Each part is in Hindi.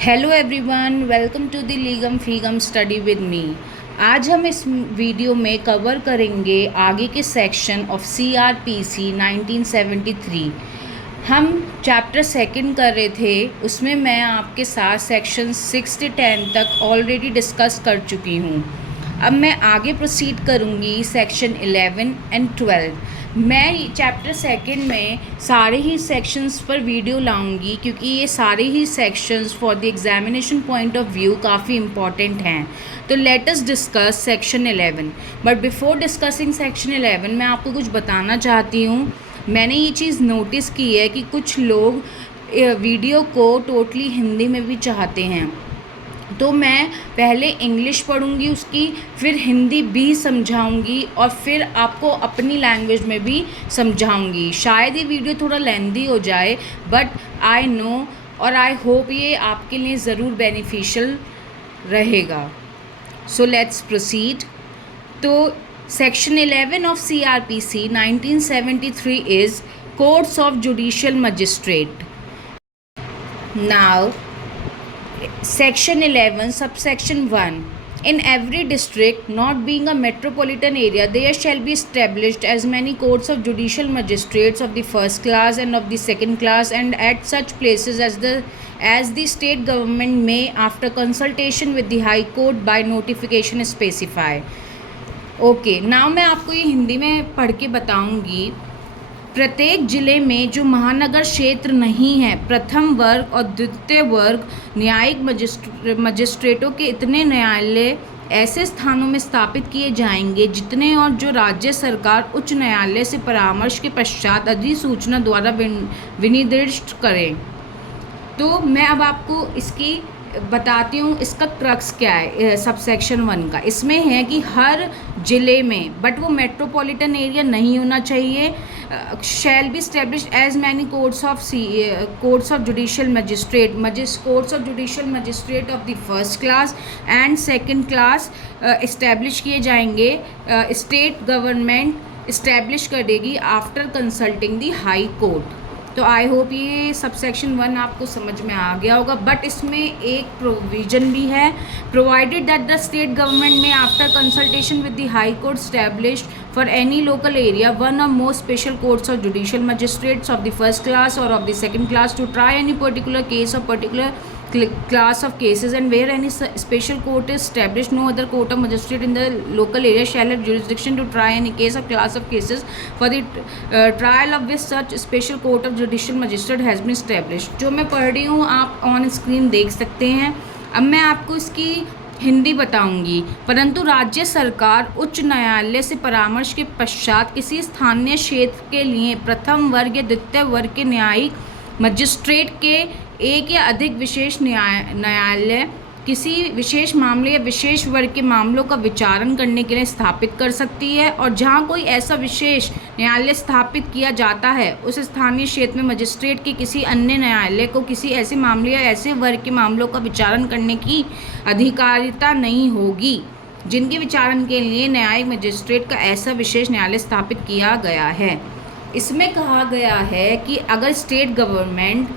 Hello everyone, welcome to the लीगम फ्रीगम स्टडी विद मी। आज हम इस वीडियो में कवर करेंगे आगे के सेक्शन ऑफ CRPC 1973। हम चैप्टर सेकंड कर रहे थे, उसमें मैं आपके साथ सेक्शन 6 से 10 तक ऑलरेडी डिस्कस कर चुकी हूँ। अब मैं आगे प्रोसीड करूँगी सेक्शन 11 एंड 12। मैं चैप्टर सेकंड में सारे ही सेक्शंस पर वीडियो लाऊंगी क्योंकि ये सारे ही sections for the examination point of view काफ़ी इम्पॉर्टेंट हैं। तो let us discuss section 11। But before discussing section 11 मैं आपको कुछ बताना चाहती हूँ। मैंने ये चीज़ नोटिस की है कि कुछ लोग वीडियो को टोटली हिंदी में भी चाहते हैं, तो मैं पहले इंग्लिश पढ़ूंगी उसकी, फिर हिंदी भी समझाऊंगी और फिर आपको अपनी लैंग्वेज में भी समझाऊंगी। शायद ये वीडियो थोड़ा लेंदी हो जाए, बट आई नो और आई होप ये आपके लिए ज़रूर बेनिफिशियल रहेगा। So let's proceed. तो section 11 of CRPC 1973 is courts of judicial magistrate. Now Section 11, subsection 1. In every district, not being a metropolitan area, there shall be established as many courts of judicial magistrates of the first class and of the second class, and at such places as the state government may, after consultation with the High Court, by notification specify. Okay, now मैं आपको ये हिंदी में पढ़ के बताऊँगी। प्रत्येक जिले में जो महानगर क्षेत्र नहीं है, प्रथम वर्ग और द्वितीय वर्ग न्यायिक मजिस्ट्रेटों के इतने न्यायालय ऐसे स्थानों में स्थापित किए जाएंगे जितने और जो राज्य सरकार उच्च न्यायालय से परामर्श के पश्चात अधिसूचना द्वारा विनिर्दिष्ट करें। तो मैं अब आपको इसकी बताती हूँ, इसका क्रक्स क्या है सबसेक्शन 1 का। इसमें है कि हर ज़िले में, बट वो मेट्रोपॉलिटन एरिया नहीं होना चाहिए, shall be established as many courts of judicial magistrate courts of judicial magistrate of the first class and second class establish किए जाएंगे। स्टेट गवर्नमेंट इस्टेब्लिश करेगी after consulting the high court. तो आई होप ये सबसेक्शन 1 आपको समझ में आ गया होगा। बट इसमें एक प्रोविजन भी है, provided that the state government may after consultation with the high court established for any local area one or more special courts of judicial magistrates of the first class or of the second class to try any particular case or particular class of cases, and where any special court is established, no other court of magistrate in the local area shall have jurisdiction to try any case or class of cases for the trial of which such special court of judicial magistrate has been established। जो मैं पढ़ रही हूँ आप ऑन स्क्रीन देख सकते हैं। अब मैं आपको इसकी हिंदी बताऊंगी। परंतु राज्य सरकार उच्च न्यायालय से परामर्श के पश्चात किसी स्थानीय क्षेत्र के लिए प्रथम वर्ग या द्वितीय वर्ग के न्यायिक मजिस्ट्रेट के एक या अधिक विशेष न्यायालय किसी विशेष मामले या विशेष वर्ग के मामलों का विचारण करने के लिए स्थापित कर सकती है, और जहां कोई ऐसा विशेष न्यायालय स्थापित किया जाता है उस स्थानीय क्षेत्र में मजिस्ट्रेट के किसी अन्य न्यायालय को किसी ऐसे मामले या ऐसे वर्ग के मामलों का विचारण करने की अधिकारिता नहीं होगी जिनके विचारण के लिए न्यायिक मजिस्ट्रेट का ऐसा विशेष न्यायालय स्थापित किया गया है। इसमें कहा गया है कि अगर स्टेट गवर्नमेंट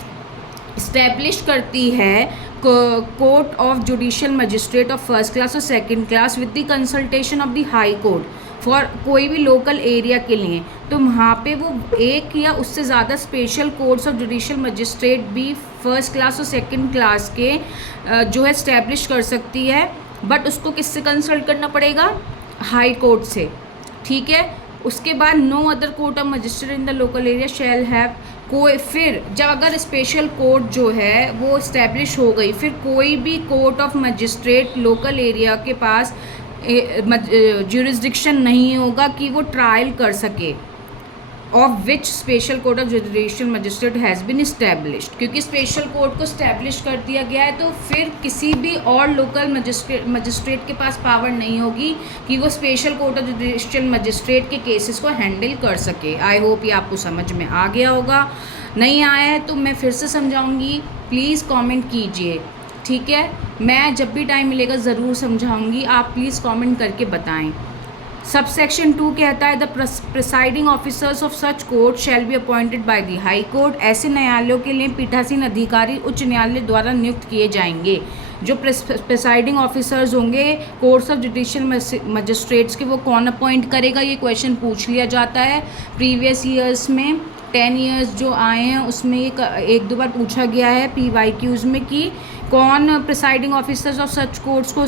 इस्टेब्लिश करती है court of judicial magistrate of first class और second class with the consultation of the high court for कोई भी लोकल एरिया के लिए, तो वहाँ पे वो एक या उससे ज़्यादा special courts of judicial magistrate भी फर्स्ट क्लास और सेकंड क्लास के जो है इस्टेब्लिश कर सकती है। बट उसको किससे कंसल्ट करना पड़ेगा? हाई कोर्ट से। ठीक है। उसके बाद no other court of magistrate in the local area shall have कोई, फिर जब अगर स्पेशल कोर्ट जो है वो इस्टेब्लिश हो गई, फिर कोई भी court of magistrate local area के पास ज्यूरिसडिक्शन नहीं होगा कि वो ट्रायल कर सके of which special court of judicial magistrate has been established. क्योंकि स्पेशल कोर्ट को इस्टेब्लिश कर दिया गया है, तो फिर किसी भी और लोकल मजिस्ट्रेट के पास पावर नहीं होगी कि वो special court of judicial magistrate के केसेस को हैंडल कर सके। आई होप ये आपको समझ में आ गया होगा। नहीं आया है तो मैं फिर से समझाऊंगी, प्लीज़ कमेंट कीजिए। ठीक है, मैं जब भी टाइम मिलेगा ज़रूर समझाऊंगी, आप प्लीज़ कमेंट करके बताएं। सबसेक्शन 2 कहता है the presiding officers of such court shall be appointed by the high court. ऐसे न्यायालयों के लिए पीठासीन अधिकारी उच्च न्यायालय द्वारा नियुक्त किए जाएंगे। जो प्रिसाइडिंग ऑफिसर्स होंगे कोर्ट्स ऑफ जुडिशियल मजिस्ट्रेट्स के, वो कौन अपॉइंट करेगा, ये क्वेश्चन पूछ लिया जाता है प्रीवियस ईयर्स में। 10 ईयर्स जो आए हैं उसमें एक दो बार पूछा गया है PYQs में कि कौन presiding officers of such courts को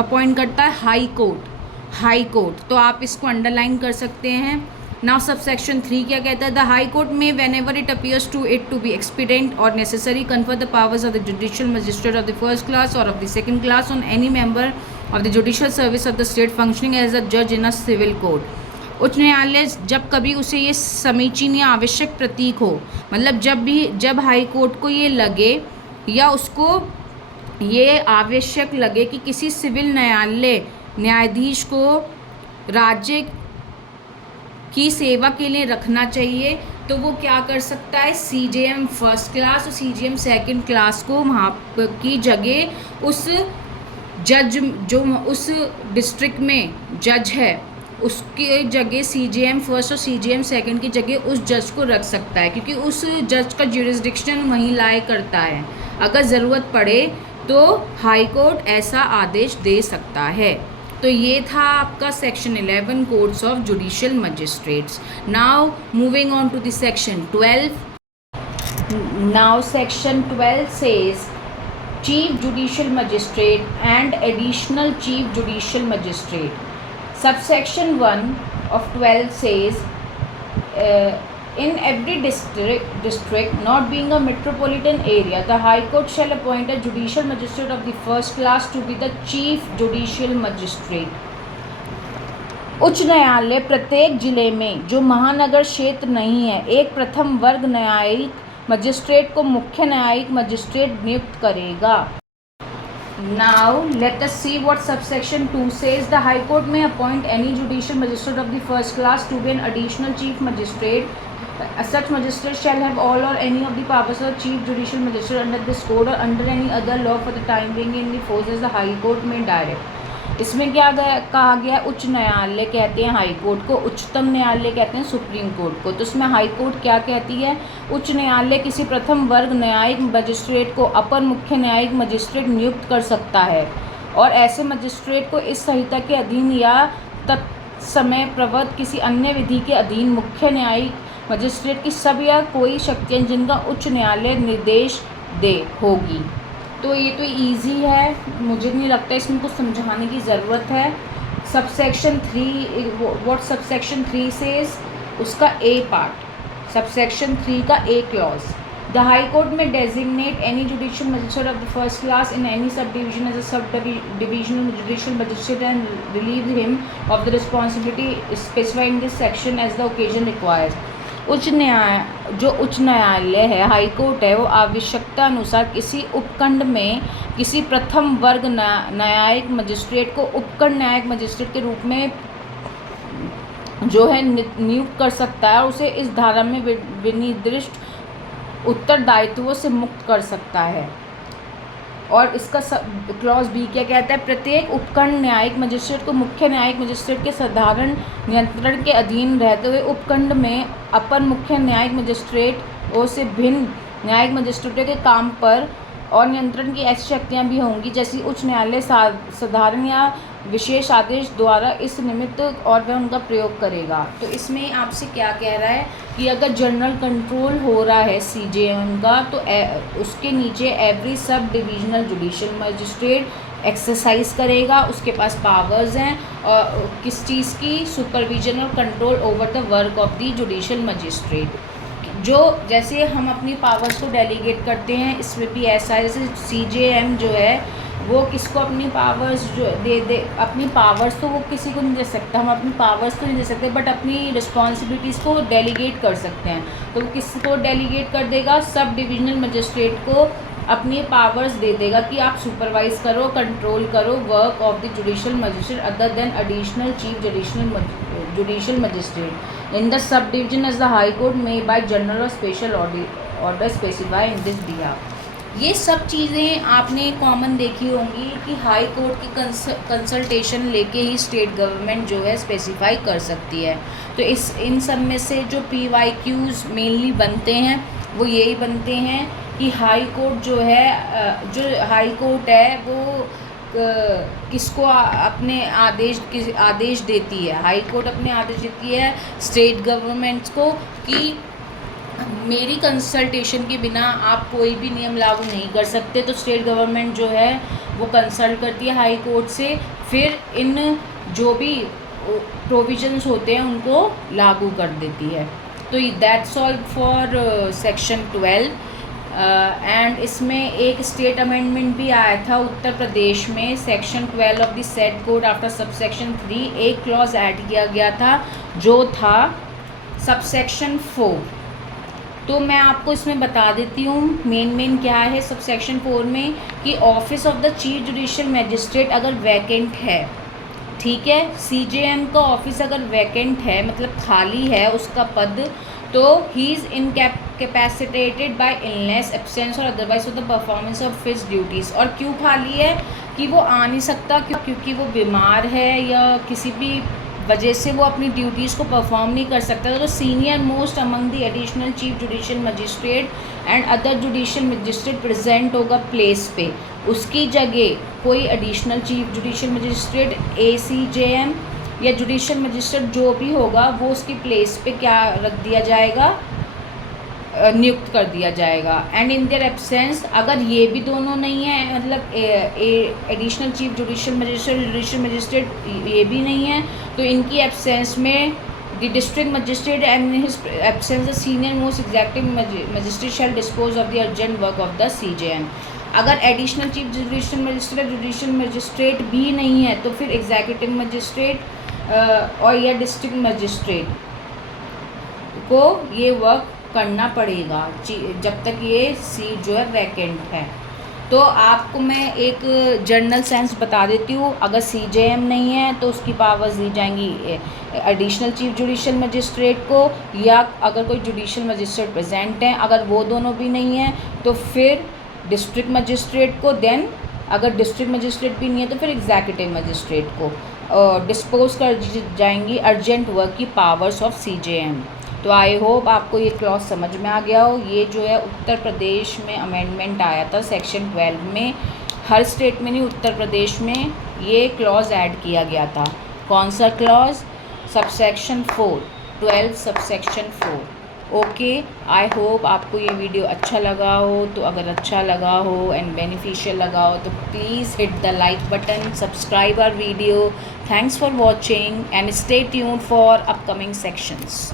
अपॉइंट करता है, हाई कोर्ट। हाई कोर्ट, तो आप इसको अंडरलाइन कर सकते हैं। नाउ सबसेक्शन 3 क्या कहता है, the high court may whenever it appears to it to be expedient or necessary confer the powers of the judicial magistrate of the first class or of the second class on any member of the judicial service of the state functioning as a जज इन अ सिविल कोर्ट। उच्च न्यायालय जब कभी उसे ये समीचीन या आवश्यक प्रतीक हो, मतलब जब हाई कोर्ट को ये लगे या उसको ये आवश्यक लगे कि किसी सिविल न्यायाधीश को राज्य की सेवा के लिए रखना चाहिए, तो वो क्या कर सकता है, CJM फर्स्ट क्लास और CJM सेकंड क्लास को वहाँ की जगह उस जज जो उस डिस्ट्रिक्ट में जज है उसके जगह CJM फर्स्ट और CJM सेकंड की जगह उस जज को रख सकता है, क्योंकि उस जज का ज्यूरिसडिक्शन वहीं लाए करता है। अगर ज़रूरत पड़े तो हाई कोर्ट ऐसा आदेश दे सकता है। तो ये था आपका section 11 courts of judicial magistrates. Now moving on to the section 12। Now section 12 says chief judicial magistrate and additional chief judicial magistrate. Subsection 1 of 12 says in every district not being a metropolitan area, the High Court shall appoint a judicial magistrate of the first class to be the chief judicial magistrate. उच्च न्यायालय प्रत्येक जिले में जो महानगर क्षेत्र नहीं है एक प्रथम वर्ग न्यायिक मजिस्ट्रेट को मुख्य न्यायिक मजिस्ट्रेट नियुक्त करेगा। Now let us see what subsection 2 says. The High Court may appoint any judicial magistrate of the first class to be an additional chief magistrate. Such magistrate shall have all or any of the powers of chief judicial magistrate under this code or under any other law for the time being in the force as the High Court may direct. इसमें क्या कहा गया, उच्च न्यायालय कहते हैं हाई कोर्ट को, उच्चतम न्यायालय कहते हैं सुप्रीम कोर्ट को। तो इसमें हाई कोर्ट क्या कहती है, उच्च न्यायालय किसी प्रथम वर्ग न्यायिक मजिस्ट्रेट को अपर मुख्य न्यायिक मजिस्ट्रेट नियुक्त कर सकता है और ऐसे मजिस्ट्रेट को इस संहिता के अधीन या तत्समय प्रवृत्त किसी अन्य विधि के अधीन मुख्य न्यायिक मजिस्ट्रेट की सब या कोई शक्तियाँ जिनका उच्च न्यायालय निर्देश दे होगी। तो ये तो इजी है, मुझे नहीं लगता इसमें कुछ समझाने की ज़रूरत है। सबसेक्शन 3, व्हाट सबसेक्शन 3 सेज, उसका ए पार्ट, सबसेक्शन 3 का A clause. The high court may designate any judicial magistrate of the first class in any sub division as a sub divisional judicial magistrate and relieve him of the responsibility specified in this section as the occasion requires. जो उच्च न्यायालय है, हाई कोर्ट है, वो आवश्यकता अनुसार किसी उपखंड में किसी प्रथम वर्ग न्यायिक मजिस्ट्रेट को उपखंड न्यायिक मजिस्ट्रेट के रूप में जो है नियुक्त कर सकता है और उसे इस धारा में विनिर्दिष्ट उत्तरदायित्वों से मुक्त कर सकता है। और इसका क्लॉज बी क्या कहता है, प्रत्येक उपखंड न्यायिक मजिस्ट्रेट को मुख्य न्यायिक मजिस्ट्रेट के साधारण नियंत्रण के अधीन रहते हुए उपखंड में अपर मुख्य न्यायिक मजिस्ट्रेट और से भिन्न न्यायिक मजिस्ट्रेटों के काम पर और नियंत्रण की ऐसी शक्तियाँ भी होंगी जैसी उच्च न्यायालय साधारण या विशेष आदेश द्वारा इस निमित्त और वह उनका प्रयोग करेगा। तो इसमें आपसे क्या कह रहा है कि अगर जनरल कंट्रोल हो रहा है CJM का, तो उसके नीचे एवरी सब डिविजनल जुडिशियल मजिस्ट्रेट एक्सरसाइज करेगा, उसके पास पावर्स हैं और किस चीज़ की, सुपरविजन और control over the work of the judicial magistrate. जो जैसे हम अपनी पावर्स को डेलीगेट करते हैं, इसमें भी ऐसा है, जैसे CJM जो है वो किसको अपनी पावर्स जो दे अपनी पावर्स तो वो किसी को नहीं दे सकता, हम अपनी पावर्स तो नहीं दे सकते, बट अपनी रिस्पॉन्सिबिलिटीज़ को डेलीगेट कर सकते हैं। तो वो किसको डेलीगेट कर देगा, सब डिविजनल मजिस्ट्रेट को अपनी पावर्स दे देगा कि आप सुपरवाइज करो, कंट्रोल करो work of the judicial magistrate other than additional chief judicial magistrate in the sub division as the high court में बाय जनरल और special order specify in this behalf. ये सब चीज़ें आपने कॉमन देखी होंगी कि हाई कोर्ट की कंसल्टेशन लेके ही स्टेट गवर्नमेंट जो है स्पेसिफाई कर सकती है। तो इन सब में से जो PYQs मेनली बनते हैं वो यही बनते हैं कि हाई कोर्ट जो है जो हाई कोर्ट है वो किसको अपने आदेश देती है। हाई कोर्ट अपने आदेश देती है स्टेट गवर्नमेंट्स को कि मेरी कंसल्टेशन के बिना आप कोई भी नियम लागू नहीं कर सकते। तो स्टेट गवर्नमेंट जो है वो कंसल्ट करती है हाई कोर्ट से, फिर इन जो भी प्रोविजंस होते हैं उनको लागू कर देती है। तो that's all for section 12। And इसमें एक स्टेट अमेंडमेंट भी आया था उत्तर प्रदेश में, section 12 of the set code after subsection 3 एक क्लॉज ऐड किया गया था जो था सबसेक्शन 4। तो मैं आपको इसमें बता देती हूँ मेन क्या है सबसेक्शन 4 में, कि office of the chief judicial magistrate अगर वैकेंट है, ठीक है, CJM का ऑफिस अगर वैकेंट है मतलब खाली है उसका पद, तो he is incapacitated by illness, absence or otherwise of the performance of his duties. और क्यों खाली है कि वो आ नहीं सकता, क्योंकि वो बीमार है या किसी भी वजह से वो अपनी ड्यूटीज़ को परफॉर्म नहीं कर सकता। तो senior most among the additional chief judicial magistrate and other judicial magistrate present होगा प्लेस पे, उसकी जगह कोई additional chief judicial magistrate ACJM या जुडिशियल मजिस्ट्रेट जो भी होगा वो उसकी प्लेस पे क्या रख दिया जाएगा, नियुक्त कर दिया जाएगा। एंड इन देयर एब्सेंस अगर ये भी दोनों नहीं है, मतलब एडिशनल चीफ जुडिशियल मजिस्ट्रेट ये भी नहीं है, तो इनकी एब्सेंस में the district magistrate and his absence the senior most executive magistrate shall dispose of the urgent work of the CJM। अगर एडिशनल चीफ जुडिशियल मजिस्ट्रेट भी नहीं है तो फिर एग्जीक्यूटिव मजिस्ट्रेट और या डिस्ट्रिक्ट मजिस्ट्रेट को ये वर्क करना पड़ेगा जब तक ये सीट जो है वैकेंट है। तो आपको मैं एक जनरल सेंस बता देती हूँ, अगर CJM नहीं है तो उसकी पावर्स दी जाएंगी एडिशनल चीफ जुडिशियल मजिस्ट्रेट को, या अगर कोई जुडिशियल मजिस्ट्रेट प्रेजेंट है अगर वो दोनों भी नहीं है तो फिर डिस्ट्रिक्ट मजिस्ट्रेट को, देन अगर डिस्ट्रिक्ट मजिस्ट्रेट भी नहीं है तो फिर एग्जीक्यूटिव मजिस्ट्रेट को डिस्पोज कर जाएंगी अर्जेंट वर्क की पावर्स ऑफ CJM। तो आई होप आपको ये क्लॉज समझ में आ गया हो। ये जो है उत्तर प्रदेश में अमेंडमेंट आया था सेक्शन 12 में, हर स्टेट में नहीं, उत्तर प्रदेश में ये क्लॉज ऐड किया गया था। कौन सा clause? Subsection 4, 12 subsection 4। Okay, I hope आपको ये वीडियो अच्छा लगा हो। तो अगर अच्छा लगा हो एंड बेनिफिशियल लगा हो तो please hit the like button, subscribe our video. Thanks for watching and stay tuned for upcoming sections.